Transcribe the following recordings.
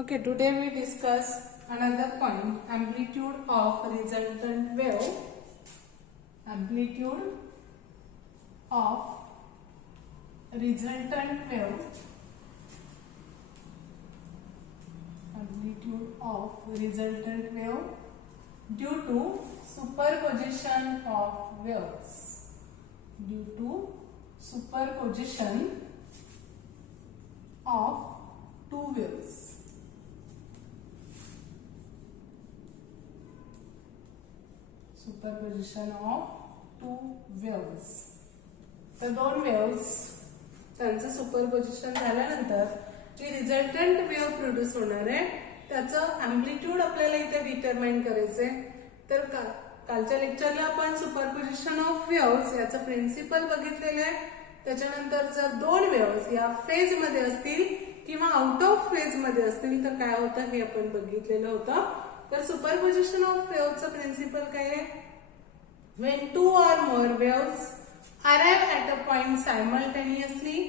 Okay, today we discuss another point, amplitude of resultant wave. Amplitude of resultant wave. Amplitude of resultant wave due to superposition of waves. Due to superposition of two waves. Superposition of two waves. तर दोन waves त्यांचं superposition झाल्यानंतर जी resultant wave produce होणार आहे त्याचं amplitude आपल्याला इथे determine करायचंय. तर कालच्या लेक्चरला आपण सुपरपोजिशन ऑफ वेव्स याचं प्रिन्सिपल बघितलेलं आहे. त्याच्यानंतर जर दोन वेव्स या फेज मध्ये असतील किंवा आउट ऑफ फेज मध्ये असतील तर काय होतं हे आपण बघितलेलं होतं. तर सुपरपोजिशन ऑफ वेव्हचं प्रिन्सिपल काय आहे? When two or more waves arrive at a point simultaneously,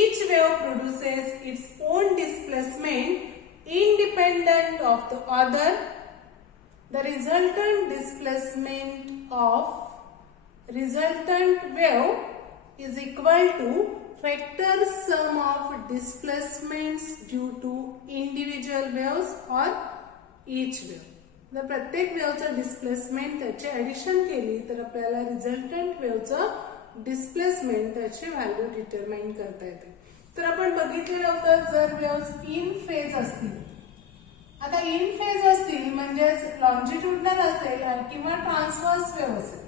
each wave produces its own displacement independent of the other. The resultant displacement of resultant wave is equal to vector sum of displacements due to individual waves or each wave. जर प्रत्येक वेव्हचं displacement त्याची addition केली तर आपल्याला resultant वेव्हचं displacement त्याची value determine करता येते. तर आपण बघितलेलं होतं जर वेव्स इन फेज असतील, आता इन फेज असतील म्हणजेच लॉन्जिट्युडनल असेल किंवा ट्रान्सव्हर्स वेव्ह असेल.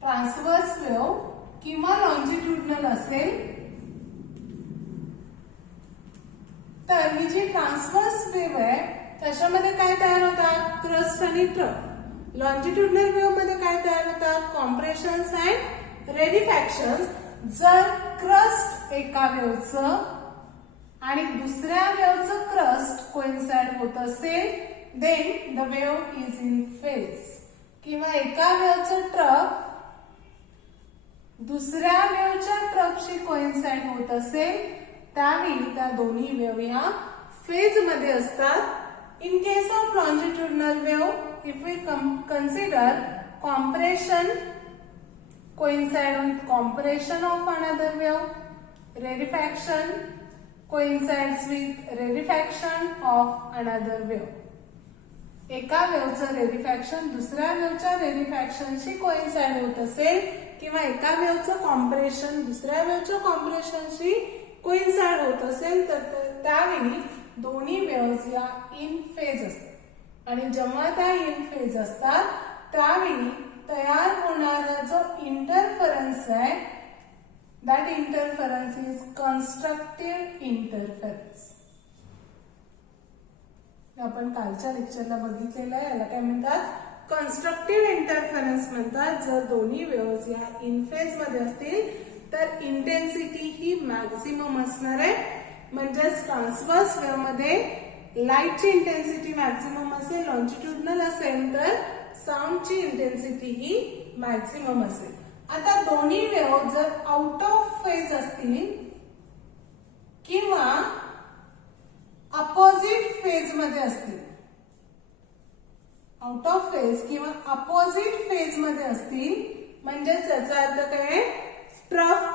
ट्रान्सव्हर्स वेव्ह किंवा लॉन्जिट्युडनल असेल तर ही जी ट्रान्सव्हर्स वेव्ह आहे त्याच्यामध्ये काय तयार होतात? क्रस्ट आणि ट्रफ. लॉन्जिट्युडनल वेव्ह मध्ये काय तयार होतात? कॉम्प्रेशन्स अँड रेडिफॅक्शन्स. जर क्रस्ट एका वेव्हचं आणि दुसऱ्या वेव्हचं क्रस्ट कोइन्साइड होत असेल then the wave is in phase. किंवा एका वेव्हचं ट्रफ दुसऱ्या वेव्हच्या ट्रफशी कोइन्साइड होत असेल त्यावेळी त्या दोन्ही वेव्ह ह्या फेज मध्ये असतात. In case of longitudinal wave, if we consider compression coincide with compression of another wave, rarefaction coincides with rarefaction of another wave. एका वेव्हचं रेरिफॅक्शन दुसऱ्या वेव्हच्या रेरिफॅक्शनशी कोइन्साइड होत असेल किंवा एका वेव्हचं कॉम्प्रेशन दुसऱ्या वेव्हच्या कॉम्प्रेशनशी कोइन्साइड होत असेल तर त्यावेळी दोन्ही वेव्स या इन फेज असतात. आणि जेव्हा त्या इन फेज असतात त्यावेळी तयार होणारा जो इंटरफरन्स आहे that interference is constructive interference. आपण कालच्या लेक्चरला बघितलेलं आहे. याला काय म्हणतात? कन्स्ट्रक्टिव्ह इंटरफरन्स म्हणतात. जर दोन्ही वेव्स या इन फेज मध्ये असतील तर इंटेन्सिटी ही मॅक्झिमम असणार आहे. म्हणजेच ट्रान्सव्हर्स वेव्ह मध्ये लाईटची इंटेन्सिटी मॅक्झिमम असेल, लॉन्जिट्युडनल असेल तर साऊंडची इंटेन्सिटी ही मॅक्झिमम असेल. आता दोन्ही वेव्ह जर आउट ऑफ फेज असतील किंवा अपोजिट फेज मध्ये असतील, आउट ऑफ फेज किंवा अपोजिट फेज मध्ये असतील म्हणजेच याचा अर्थ काय? ट्रफ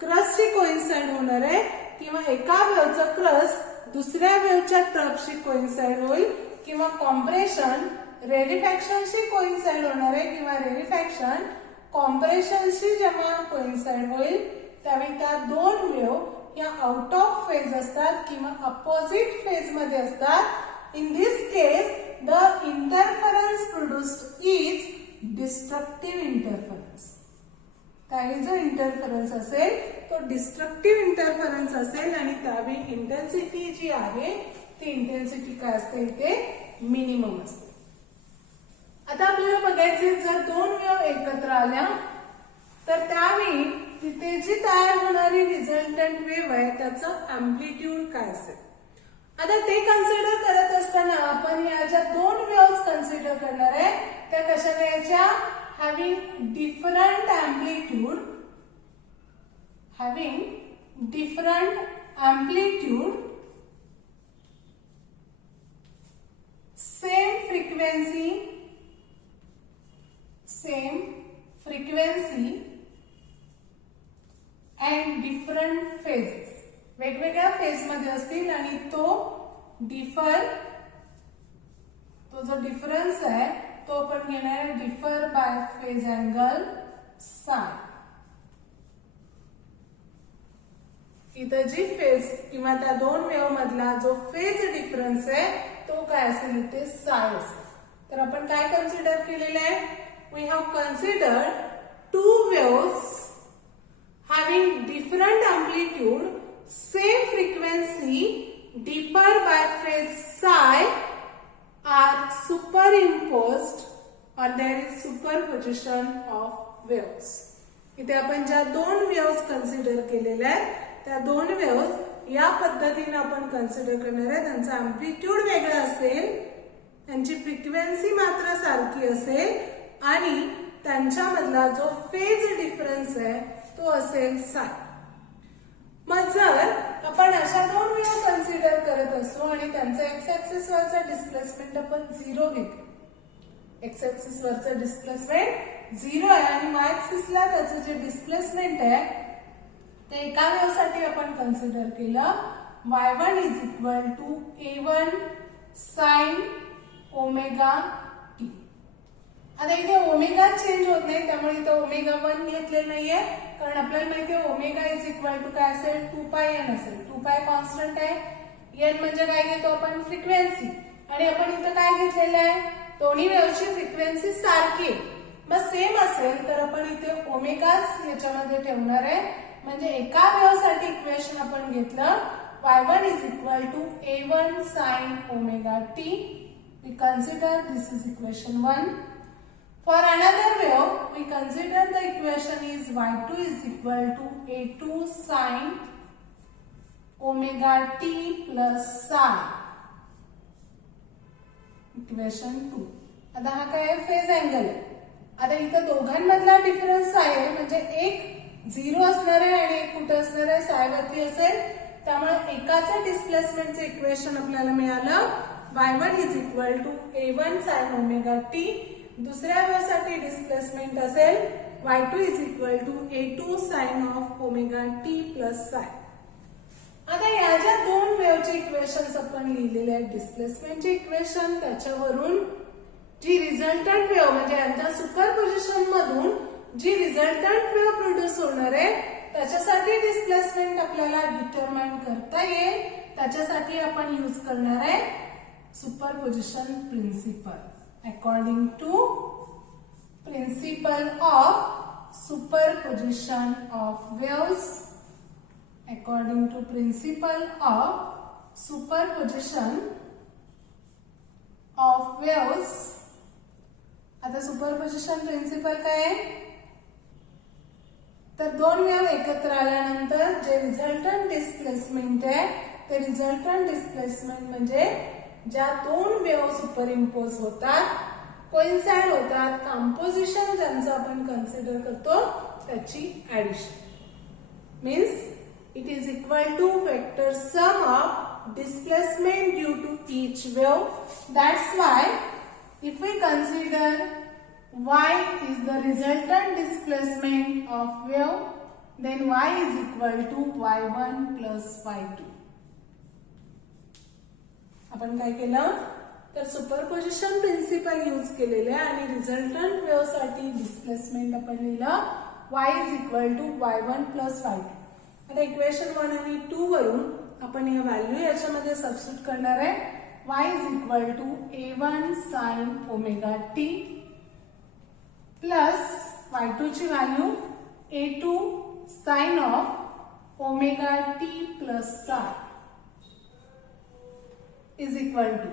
क्रस्टशी कोइन्साइड होणार आहे किंवा एका वेव्हचा क्रस्ट दुसऱ्या वेव्हच्या ट्रफशी कोइन्साइड होईल किंवा कॉम्प्रेशन रेरिफॅक्शनशी कोइन्साइड होणार आहे किंवा रेरिफॅक्शन कॉम्प्रेशनशी जेव्हा कोइन्साइड होईल त्यावेळी त्या दोन वेव्ह या आउट ऑफ फेज असतात किंवा अपोजिट फेज मध्ये असतात. In this case the interference produced is destructive interference. त्यावेळी जो इंटरफरन्स असेल तो डिस्ट्रक्टिव्ह इंटरफरन्स असेल आणि त्यावेळी इंटेन्सिटी जी आहे ती इंटेन्सिटी काय असते? ते मिनिमम असते. आता आपल्याला बघायचे जर दोन वेव्ह एकत्र आल्या तर त्यावेळी तिथे जी तयार होणारी रिझल्टंट वेव्ह आहे त्याचं अँप्लिट्यूड काय असेल? आता ते कन्सिडर करत असताना आपण या ज्या दोन वेव्हज कन्सिडर करणार आहे त्या कशा घ्यायच्या? having different amplitude मध्ये असतील आणि तो जो डिफरन्स आहे तो आपण घेणार आहे डिफर बाय फेज अँगल साय. इथं जी फेज किंवा त्या दोन वेव्ह मधला जो फेज डिफरन्स आहे तो काय असेल इथे साय असेल. तर आपण काय कन्सिडर केलेलं आहे? We have considered two waves having different amplitude, same frequency, deeper by phase psi are superimposed or there is superposition of waves. इथे आपण ज्या दोन वेव्स कन्सिडर केलेल्या आहेत त्या दोन वेव्स या पद्धतीने आपण कन्सिडर करणार आहे. त्यांचा अँप्लिट्यूड वेगळा असेल, त्यांची फ्रिक्वेन्सी मात्र सारखी असेल आणि त्यांच्यामधला जो फेज डिफरन्स आहे तो असेल साय. मग जर आपण अशा दोन वेव्ह कन्सिडर करत असू आणि त्यांचा एक्स ऍक्सिस वरचा डिस्प्लेसमेंट आपण 0 घेतो, एक्स ऍक्सिस वरचा डिस्प्लेसमेंट 0 आहे आणि वाय ऍक्सिसला त्याचं जे डिस्प्लेसमेंट आहे ते एका वेव्ह साठी आपण कन्सिडर केलं y1 is equal to a1 sine omega T. आता इथे ओमेगा चेंज होत नाही त्यामुळे इथे ओमेगा 1 घेतलेलं नाहीये कारण आपल्याला माहिती आहे ओमेगा इज इक्वल टू काय असेल 2πn असेल. 2π कॉन्स्टंट आहे, n म्हणजे काय घेतो आपण फ्रिक्वेन्सी आणि आपण इथं काय घेतलेलं आहे दोन्ही वेव्हची फ्रिक्वेन्सी सारखी आहे. मग सेम असेल तर आपण इथे ओमेगाच याच्यामध्ये ठेवणार आहे. म्हणजे एका वेव्ह साठी इक्वेशन आपण घेतलं y1 is equal to a1 sin omega t. We consider this is equation 1. For another wave, we consider the equation is y2 is equal to a2 sin omega t plus psi. Equation 2. आता हा काय phase angle आहे. आता इथं दोघांमधला difference आहे म्हणजे एक 0 असणार आहे आणि एक कुठे असणार आहे साय वरती असेल. त्यामुळे एकाचं डिस्प्लेसमेंटचं इक्वेशन आपल्याला मिळालं y1 is equal to a1 sin omega t. दुसऱ्या वेव्ह साठी डिस्प्लेसमेंट असेल y2 is equal to a2 sin of omega t plus psi. आता या ज्या दोन वेव्हचे इक्वेशन्स आपण लिहिलेले आहेत डिस्प्लेसमेंटचे इक्वेशन त्याच्यावरून जी रिझल्टंट वेव्ह म्हणजे यांच्या सुपरपोजिशन मधून जी रिझल्टंट वेव्ह प्रोड्यूस होणार आहे त्याच्यासाठी डिस्प्लेसमेंट आपल्याला डिटरमाइन करता येईल. त्याच्यासाठी आपण यूज करणार आहे superposition principle. According to principle of superposition of waves, according to principle of superposition of waves. आता सुपरपोजिशन प्रिन्सिपल काय आहे तर दोन वेव्ह एकत्र आल्यानंतर जे रिझल्टंट डिस्प्लेसमेंट आहे ते रिझल्टंट डिस्प्लेसमेंट म्हणजे ज्या दोन वेव्ह सुपरइम्पोज होतात कोइन्साइड होतात कंपोजिशन ज्यांचं आपण कन्सिडर करतो त्याची addition means it is equal to vector sum of displacement due to each wave. That's why if we consider y is the resultant displacement of wave then y is equal to y1 plus y2. आपण काय केलं तर superposition principal use केलेले आणि resultant wave साठी displacement आपण लिहिलं y is equal to y1 plus y2. आता इक्वेशन 1 आणि 2 वरून आपण या व्हॅल्यू याच्यामध्ये सबस्टिट्यूट करणार आहे. y is equal to a1 sin omega t plus y2 ची value a2 sin of omega t plus psi is equal to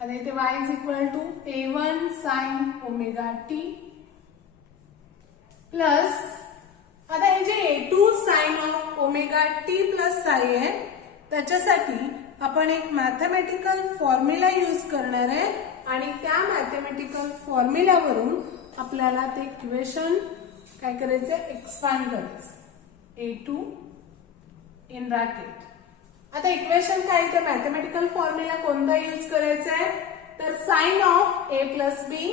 आता इथे y is equal to a1 sin omega t plus आता हे जे a2 sin of omega t plus psi आहे त्याच्यासाठी आपण एक मॅथमॅटिकल फॉर्म्युला यूज करणार आहे आणि त्या मॅथमॅटिकल फॉर्म्युलावरून आपल्याला ते इक्वेशन काय करायचं एक्सपांड करायचं a2 इन ब्रॅकेट. आता इक्वेशन काय ते मॅथमॅटिकल फॉर्म्युला कोणता यूज करायचा आहे तर sine of a plus B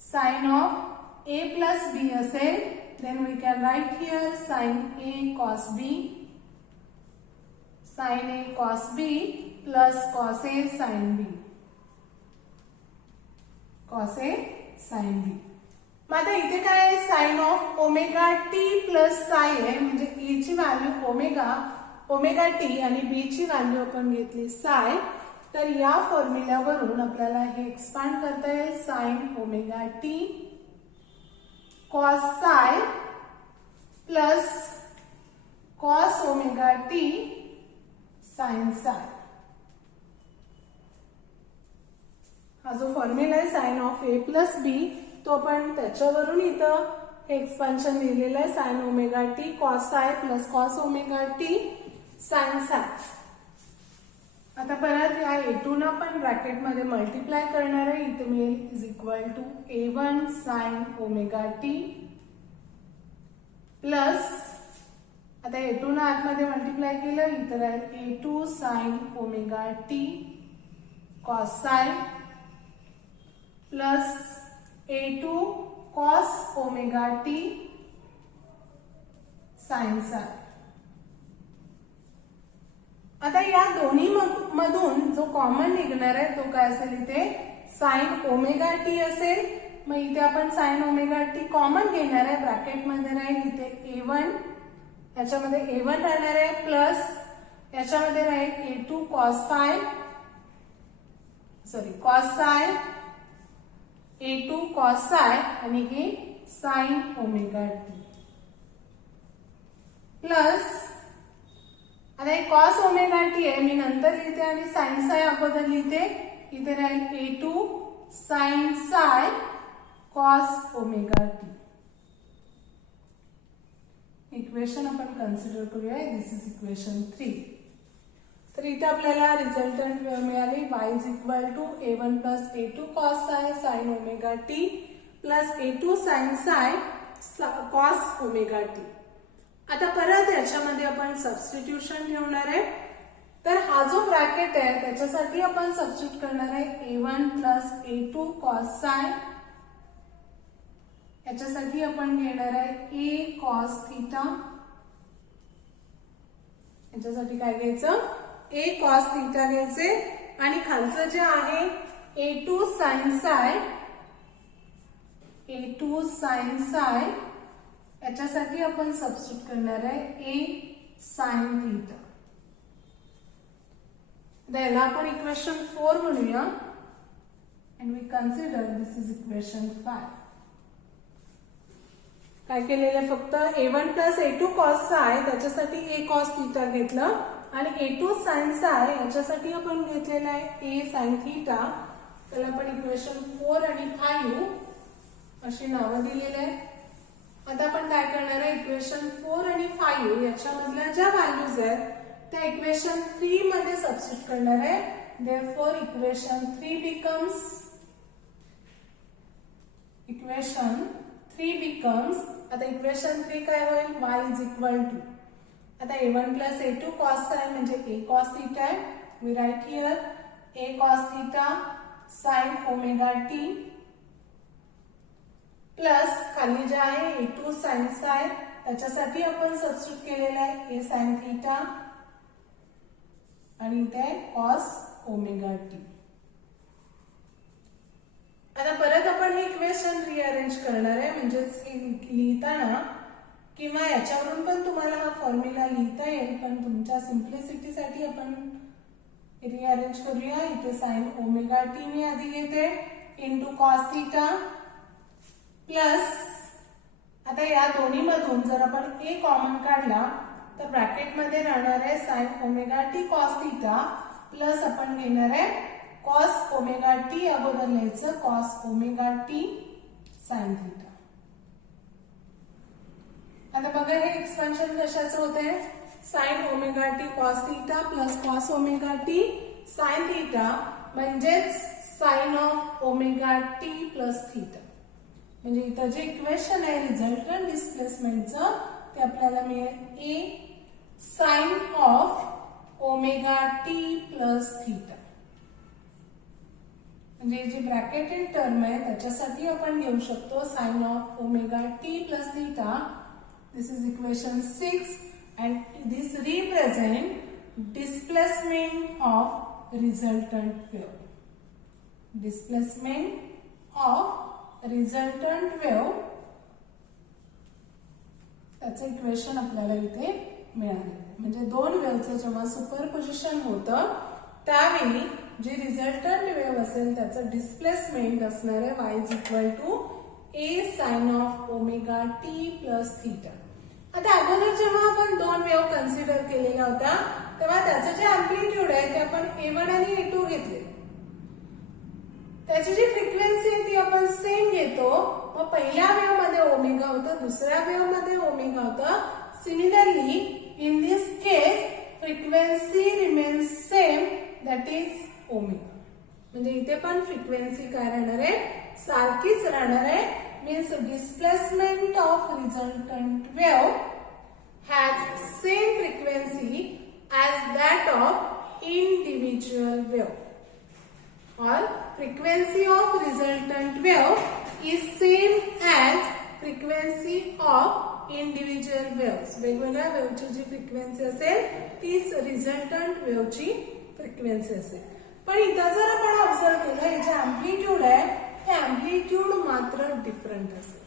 sine of a plus B असेल then we can write here sine a cos b sine A cos B plus cos A sine B, cos A sine B. मग आता इथे काय आहे, sine of omega T plus psi आहे, म्हणजे ए ची value omega T आणि बी ची व्हॅल्यू आपण घेतली साय. तर या फॉर्म्युल्यावरून आपल्याला हे एक्सपांड करता येईल, sine omega T cos psi plus cos omega T sine psi. हा जो फॉर्म्युला आहे sine of A plus B, तो आपण त्याच्यावरून इथं हे एक्सपान्शन लिहिलेलं आहे, sine omega T cos psi plus cos omega T sine psi. आता परत या A2 ना पण ब्रॅकेट मध्ये मल्टिप्लाय करणार आहे, इथे मिळेल is equal to A1 sine omega T plus, आता A2 ना आतमध्ये मल्टिप्लाय केलं, इथं राहील A2 sine omega T cos psi plus A2 cos omega T sine psi. आता या दोन्ही मधून जो कॉमन निघणार आहे तो काय असेल, इथे साइन ओमेगा टी असेल. मग इथे आपण साइन ओमेगा टी कॉमन घेणार आहे, ब्रॅकेट मध्ये राहील इथे A1, याच्यामध्ये A1 राहणार आहे प्लस याच्यामध्ये राहील A2 कॉस साय A2 कॉस साय आणि हे साइन ओमेगा टी प्लस, आता हे कॉस ओमेगा टी आहे मी नंतर लिहिते आणि साइन साय अगोदर लिहिते, इथे राहील A2 sine psi cos omega T. Equation आपण कन्सिडर करूया, दिस इज इक्वेशन 3. तर इथे आपल्याला रिझल्टंट मिळाली y is equal to A1 plus A2 cos psi sine omega T plus A2 sine psi cos omega T. आता परत याच्यामध्ये आपण सबस्टिट्यूशन ठेवणार आहे. तर हा जो ब्रॅकेट आहे त्याच्यासाठी आपण सबस्टिट्यूट करणार आहे A1 प्लस A2 कॉस साय, याच्यासाठी आपण घेणार आहे A कॉस थीटा, याच्यासाठी काय घ्यायचं A कॉस थीटा घ्यायचे आणि खालचं जे आहे A2 साइन साय याच्यासाठी आपण सबस्टिट्यूट करणार आहे A साइन थीटा. याला आपण इक्वेशन 4 म्हणूया and we consider this is equation 5. काय केलेलं फक्त A1 प्लस A2 कॉस साय त्याच्यासाठी A कॉस थीटा घेतलं आणि A2 साइन साय याच्यासाठी आपण घेतलेलं आहे A साइन थीटा. त्याला आपण इक्वेशन 4 आणि 5 अशी नावं दिलेली आहेत. आता आपण काय करणार आहे, इक्वेशन 4 आणि 5 याच्यामधल्या ज्या व्हॅल्यूज आहेत त्या इक्वेशन 3 मध्ये सबस्टिट्यूट करणार आहे. देअरफॉर इक्वेशन 3 बिकम्स आता इक्वेशन 3 काय होईल, y इज इक्वल टू, आता A1 plus A2 cos psi म्हणजे A कॉस थीटा आहे, we write here A cos theta sine omega T plus खाली जे आहे A2 साइन साय त्याच्यासाठी आपण सबस्टिट्यूट केलेला आहे A साइन थीटा आणि इथे कॉस ओमेगा टी. आता परत आपण हे इक्वेशन रिअरेंज करणार आहे, म्हणजेच लिहिताना किंवा याच्यावरून पण तुम्हाला हा फॉर्म्युला लिहिता येईल, पण तुमच्या सिम्प्लिसिटीसाठी आपण रिअरेंज करूया. इथे साइन ओमेगा टी मी आधी घेते इंटू कॉस थीटा प्लस, आता या दोन्ही मधून जर आपण A कॉमन काढला तर ब्रॅकेट मध्ये राहणार आहे sine omega T cos theta plus आपण घेणार आहे कॉस ओमेगा टी अगोदर लिहायचं cos omega T sine theta. आता बघा हे एक्सपेन्शन कशाचं होते, sine omega T cos theta plus cos omega T sine theta म्हणजेच sine of omega T plus theta. म्हणजे इथं जे इक्वेशन आहे रिझल्टंट डिस्प्लेसमेंटचं ते आपल्याला मिळेल A sine of omega T plus theta. म्हणजे जी ब्रॅकेटेड टर्म आहे त्याच्यासाठी आपण घेऊ शकतो sine of omega T plus theta. This is equation 6 and this represent displacement of resultant wave. Displacement of resultant wave त्याचं इक्वेशन आपल्याला इथे मिळाले. म्हणजे दोन वेव्हचं जेव्हा सुपरपोजिशन होतं त्यावेळी जी रिझल्टंट वेव्ह असेल त्याचं डिस्प्लेसमेंट असणार आहे y is equal to a sin of omega t plus theta. आता अगोदर जेव्हा आपण दोन वेव्ह कन्सिडर केलेल्या होत्या तेव्हा त्याचं जे अँप्लिट्यूड आहे ते आपण a1 आणि a2 घेतले. त्याची जी फ्रिक्वेन्सी आहे ती आपण सेम घेतो. मग पहिल्या वेव्ह मध्ये ओमेगा होतं, दुसऱ्या वेव्ह मध्ये ओमेगा होतं. Similarly in this case frequency remains same, that is omega. म्हणजे इथे पण फ्रिक्वेन्सी काय राहणार आहे, सारखीच राहणार आहे. Means displacement of resultant wave has same frequency as that of individual wave. or frequency of resultant wave is same as frequency of individual waves. वेगवेगळ्या वेव्हची जी फ्रिक्वेन्सी असेल तीच रिझल्टंट वेव्हची फ्रिक्वेन्सी असेल. पण इथं जर आपण ऑब्झर्व केलं हे जे अँप्लिट्यूड आहे हे अँप्लिट्यूड मात्र डिफरंट असेल.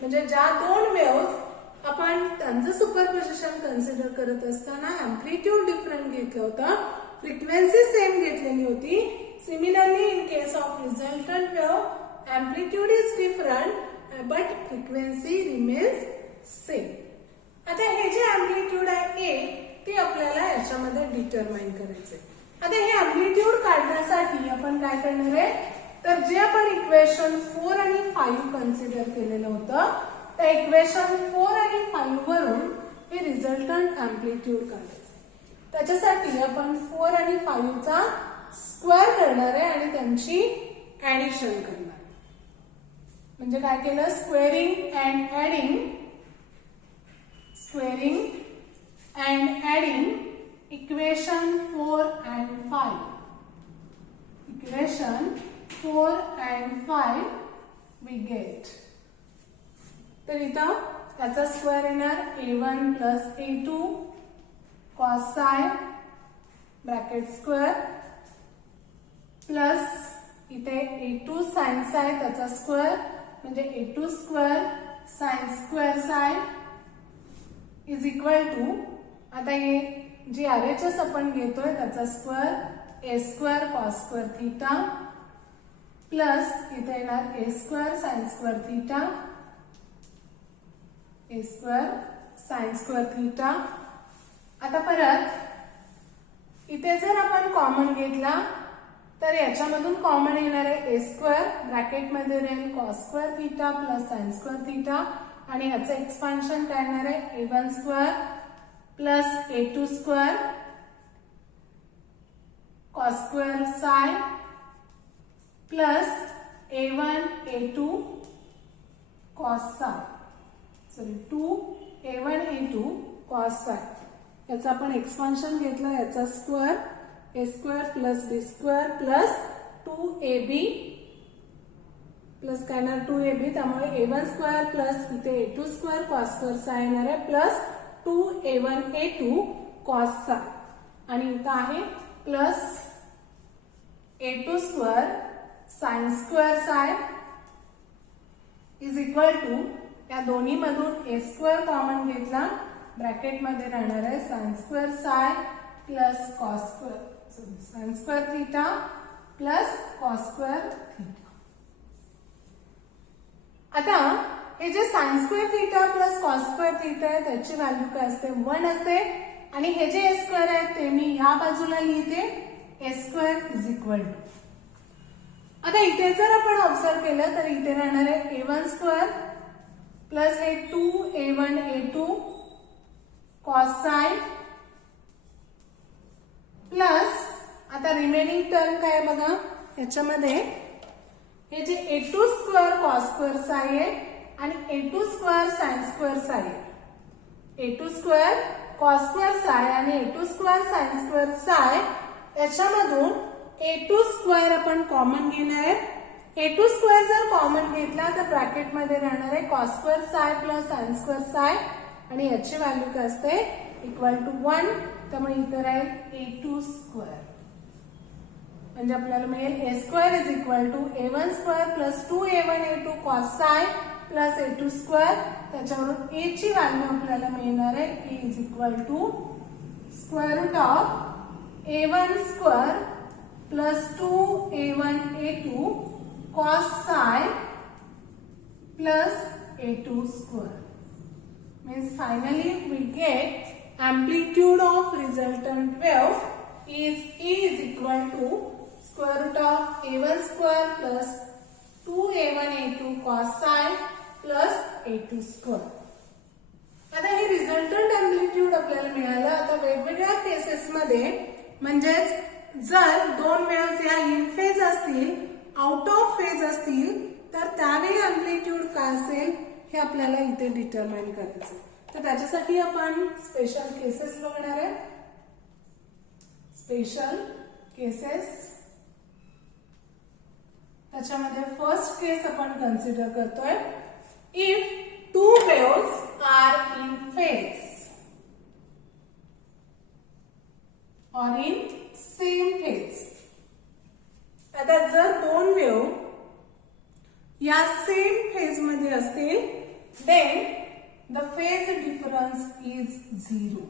म्हणजे ज्या दोन वेव्स आपण त्यांचं सुपरपोजिशन कन्सिडर करत असताना अँप्लिट्यूड डिफरंट घेतलं होतं, फ्रिक्वेन्सी सेम घेतलेली होती. Similarly, in case of resultant wave, amplitude is different, but frequency remains same. आता हे जे amplitude आहे A ते आपल्याला याच्यामध्ये डिटरमाइन करायचे. आता हे amplitude काढण्यासाठी आपण काय करणार आहे, तर जे आपण इक्वेशन 4 आणि 5 कन्सिडर केलेलं होतं त्या इक्वेशन 4 आणि 5 वरून हे रिझल्टंट amplitude काढायचे. त्याच्यासाठी आपण 4 आणि 5 चा स्क्वेअर करणार आहे आणि त्यांची ऍडिशन करणार. म्हणजे काय केलं, squaring and adding, squaring and adding equation 4 and 5. Equation 4 and 5 we get. तर इथं त्याचा स्क्वेअर येणार a1 plus a2 cos psi bracket square plus इथे a2 साइन साय त्याचा स्क्वेअर म्हणजे a2 square sine square psi is equal to, आता हे जी RHS आपण घेतोय त्याचा square a square cos square theta plus इथे येणार a square sine square theta, a square sine square theta. आता परत इथे जर आपण कॉमन घेतला तर याच्यामधून कॉमन येणार आहे a स्क्वेअर ब्रॅकेटमध्ये राहील cos square theta plus sign square theta आणि याचं एक्सपान्शन काय येणार आहे a1 square plus a2 square cos square साय प्लस a1 a2 कॉस साय, सॉरी 2a1 a2 कॉस साय. याचं आपण एक्सपान्शन घेतलं, याचा square a square plus b square plus 2ab plus काय येणार 2ab. त्यामुळे a1 स्क्वेअर प्लस इथे a2 स्क्वेअर कॉस स्क्वेअर साय येणार आहे प्लस 2a1 a2 कॉस साय आणि इथं आहे plus a2 square sine square psi is equal to, या दोन्ही मधून a स्क्वेअर कॉमन घेतला ब्रॅकेटमध्ये राहणार आहे साइन स्क्वेअर साय plus cos square sine square theta plus cos square theta. आता हे जे sign square theta plus cos square theta आहे त्याची व्हॅल्यू काय असते 1 असते आणि हे जे a स्क्वेअर आहे ते मी ह्या बाजूला लिहिते a square is equal to. आता इथे जर आपण ऑब्झर्व केलं तर इथे राहणार आहे a1 स्क्वेअर प्लस हे 2a1 a2 cos psi plus आता रिमेनिंग टर्म काय बघा याच्यामध्ये हे जे a2 स्क्वेअर कॉस स्क्वेअर साय आहे आणि a2 स्क्वेअर साइन स्क्वेअर साय आहे. a2 स्क्वेअर कॉस स्क्वेअर साय आणि a2 स्क्वेअर साइन स्क्वेअर साय याच्यामधून a2 स्क्वेअर आपण कॉमन घेणार आहे. a2 स्क्वेअर जर कॉमन घेतला तर ब्रॅकेटमध्ये राहणार आहे कॉस स्क्वेअर साय प्लस साइन स्क्वेअर साय आणि याची व्हॅल्यू काय असते इक्वल टू 1. त्यामुळे इथं राहील a2 स्क्वेअर, म्हणजे आपल्याला मिळेल a square is equal to a1 square plus 2a1 a2 cos psi plus a2 square. त्याच्यावरून a ची व्हॅल्यू आपल्याला मिळणार आहे a is equal to square root of a1 square plus 2a1 a2 cos psi plus a2 square. Means finally we get amplitude of resultant wave is E is equal to square root of a1 square plus 2a1 a2 cos psi plus a2 square. आता हे resultant amplitude आपल्याला मिळालं. आता वेगवेगळ्या cases मध्ये म्हणजेच जर दोन वेव्हज या इन फेज असतील, आउट ऑफ फेज असतील, तर त्यावेळी अँप्लिट्यूड काय असेल हे आपल्याला इथे डिटरमाइन करायचं. तर त्याच्यासाठी आपण स्पेशल केसेस बघणार आहे. स्पेशल केसेस, त्याच्यामध्ये फर्स्ट केस आपण कन्सिडर करतोय. If two waves are in phase or in same phase. आता जर दोन वेव्ह या सेम फेज मध्ये असतील, then the phase difference is 0.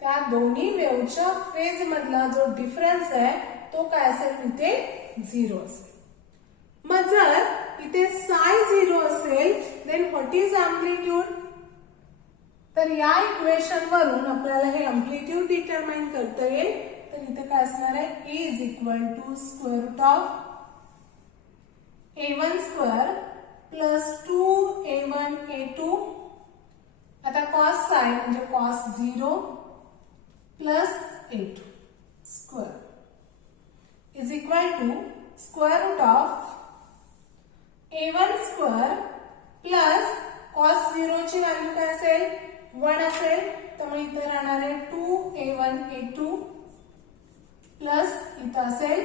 त्या दोन्ही वेव्हच्या फेज मधला जो डिफरन्स आहे तो काय असेल, इथे 0 असेल. मग जर इथे साय 0 असेल, देन व्हॉट इज अँप्लिट्यूड. तर या इक्वेशन वरून आपल्याला हे अँप्लिट्यूड डिटरमाइन करता येईल. तर इथे काय असणार आहे, A is equal to square root of a1 square plus 2a1 a2. आता cos psi म्हणजे cos 0 plus a2 square is equal to square root of a1 square plus cos 0 ची व्हॅल्यू काय असेल, 1 असेल. त्यामुळे इथे राहणार आहे 2a1 a2 प्लस इथं असेल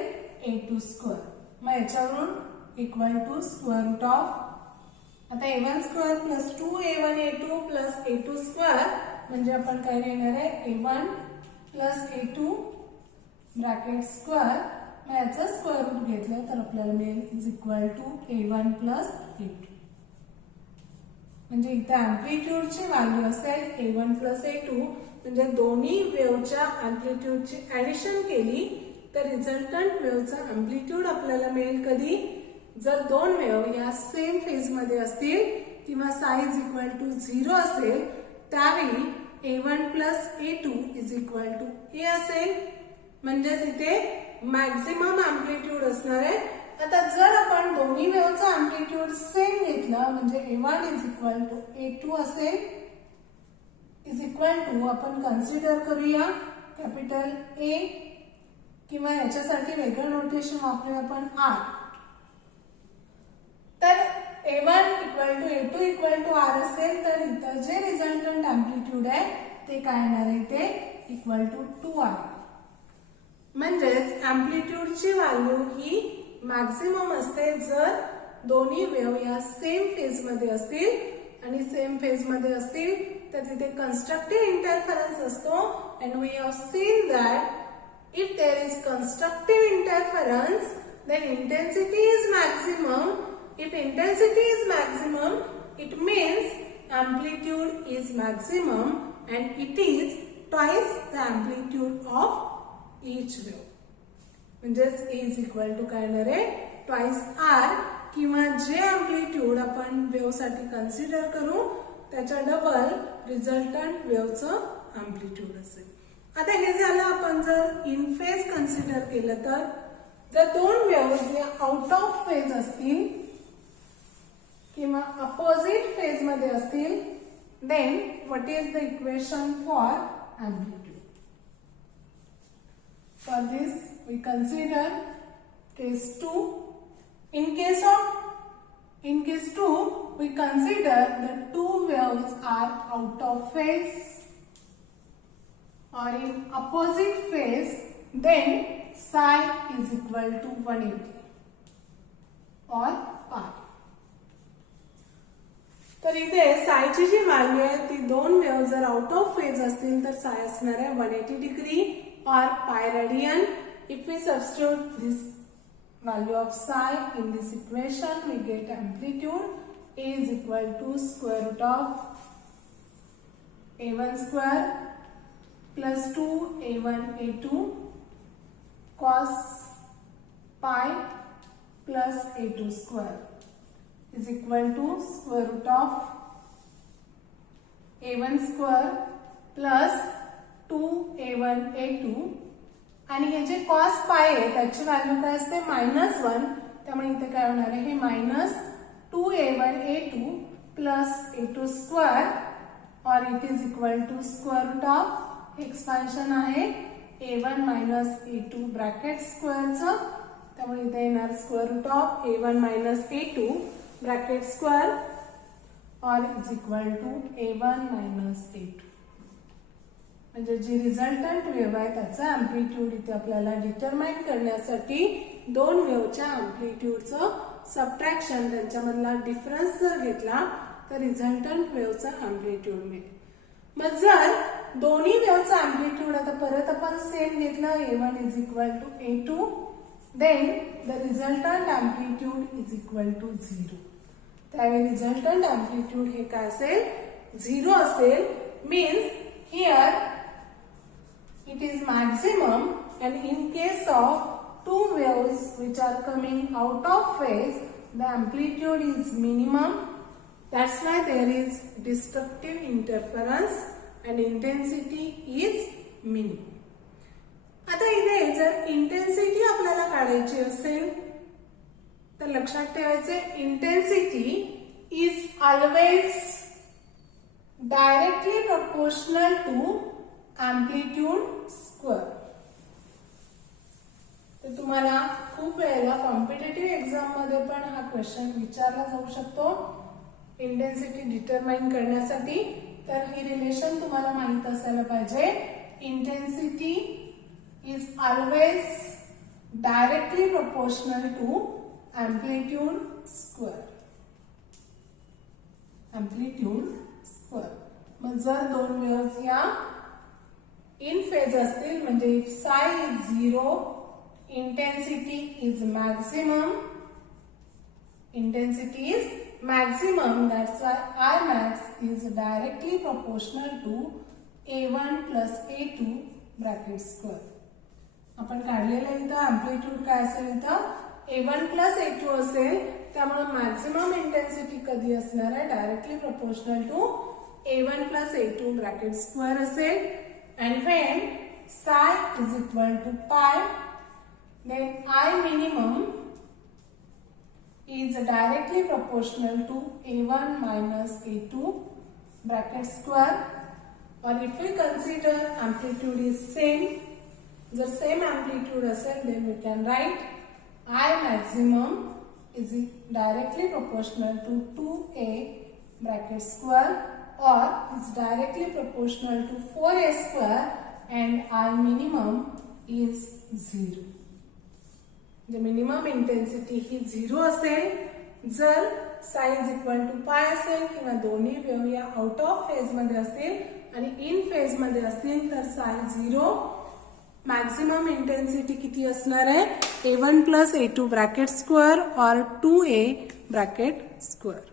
a2 स्क्वेअर. मग याच्यावरून equal to square root of आता a1 square plus 2a1 a2 plus a2 square म्हणजे आपण काय लिहिणार आहे, a1 plus a2 bracket square. मग याचं स्क्वेअर रूट घेतलं तर आपल्याला मिळेल is equal to a1 plus a2. म्हणजे इथे अँप्लिट्यूडची व्हॅल्यू असेल a1 प्लस a2. म्हणजे दोन्ही वेव्हच्या अँप्लिट्यूडची ऍडिशन केली तर रिझल्टंट वेव्हचा अँप्लिट्यूड आपल्याला मिळेल कधी, जर दोन वेव्ह या सेम फेज मध्ये असतील किंवा साय इज इक्वल टू 0 असेल, त्यावेळी a1 plus a2 is equal to a असेल. म्हणजेच इथे मॅक्झिमम अँप्लिट्यूड असणार आहे. आता जर आपण दोन्ही वेव्हचा अँप्लिट्यूड सेम घेतला म्हणजे a1 is equal to a2 असेल, इज इक्वल टू आपण कन्सिडर करूया कॅपिटल A किंवा याच्यासाठी वेगळं नोटेशन वापरूया आपण R. तर a1 equal to a2 equal to r असेल तर इथं जे रिझल्टंट अँप्लिट्यूड आहे ते काय येणार आहे, ते इक्वल टू 2r. म्हणजेच अँप्लिट्यूडची व्हॅल्यू ही मॅक्झिमम असते जर दोन्ही वेव्ह या सेम फेज मध्ये असतील आणि सेम फेज मध्ये असतील तर तिथे कन्स्ट्रक्टिव्ह इंटरफरन्स असतो. And we have seen that if there is constructive interference then intensity is maximum. If intensity is maximum, it means amplitude is maximum and it is twice the amplitude of each wave. म्हणजेच A is equal to काय येणार आहे, twice R किंवा जे amplitude आपण wave साठी consider करू त्याच्या डबल रिझल्टंट वेव्हचं amplitude असेल. आता हे झालं आपण जर इन फेज कन्सिडर केलं तर. जर दोन वेव्हज या आउट ऑफ फेज असतील किंवा अपोजिट फेज मध्ये असतील, then what is the equation for amplitude. For this we consider case 2. In case 2 we consider the two waves are out of phase or in opposite phase, then psi is equal to 180 or pi. तर इथे सायची जी value आहे ती दोन wave जर out of phase असतील तर साय असणार आहे 180 degree or pi radian. If we substitute this value of psi in this equation, we get amplitude A is equal to square root of A1 square plus 2 A1 A2 cos pi plus A2 square is equal to square root of A1 square plus 2 A1 A2 आणि हे जे cos pi आहे त्याची value काय असते -1. त्यामुळे इथे काय होणार आहे हे -2A1 A2 plus A2 square or it is equal to square root of expansion आहे A1 मायनस A2 ब्रॅकेट स्क्वेअरचं. त्यामुळे इथे येणार square root of A1 minus A2 bracket square or is equal to A1 minus A2. म्हणजे जी resultant wave आहे त्याचा amplitude इथे आपल्याला डिटरमाइन करण्यासाठी दोन वेव्हच्या अँप्लिट्यूडचं सबट्रॅक्शन त्यांच्यामधला डिफरन्स जर घेतला तर रिझल्टंट वेव्हचा अँप्लिट्यूड मिळेल. मग जर दोन्ही वेव्हचा अँप्लिट्यूड आता परत आपण सेम घेतला A1 is equal to A2 then the resultant amplitude is equal to 0. त्यावेळी रिझल्टंट अँप्लिट्यूड हे काय असेल 0 असेल. Means here it is maximum, and in case of two waves which are coming out of phase the amplitude is minimum. That's why there is destructive interference and intensity is minimum. आता इथे जर intensity आपल्याला काढायची असेल तर लक्षात ठेवायचे intensity is always directly proportional to amplitude square. तर तुम्हाला खूप वेळेला कॉम्पिटेटिव्ह एक्झाम मध्ये पण हा क्वेश्चन विचारला जाऊ शकतो इंटेन्सिटी डिटरमाइन करण्यासाठी. तर ही रिलेशन तुम्हाला माहित असायला पाहिजे. Intensity is always directly proportional to amplitude square. Amplitude square. मग जर दोन वेव्हज या इन फेज असतील म्हणजे इफ साय is 0 intensity is maximum. Intensity is maximum that's why I max is directly proportional to A1 plus A2 bracket square. आपण काढलेलं इथं अँप्लिट्यूड काय असेल इथं A1 plus A2 असेल. त्यामुळे मॅक्सिमम इंटेन्सिटी कधी असणार आहे directly proportional to A1 plus A2 bracket square असेल. And when psi is equal to pi, then I minimum is directly proportional to A1 minus A2 bracket square. Or if we consider amplitude is same, the same amplitude असेल then we can write I maximum is directly proportional to 2A bracket square. Or is directly proportional to 4A square and I minimum is 0. The minimum intensity ही 0 असेल जर psi is equal to pi असेल किंवा दोन्ही wave या out of phase मध्ये असतील आणि in phase मध्ये असतील तर psi 0. मॅक्सिमम इंटेन्सिटी किती असणार आहे A1 plus A2 bracket square और 2A ब्रॅकेट स्क्वेअर.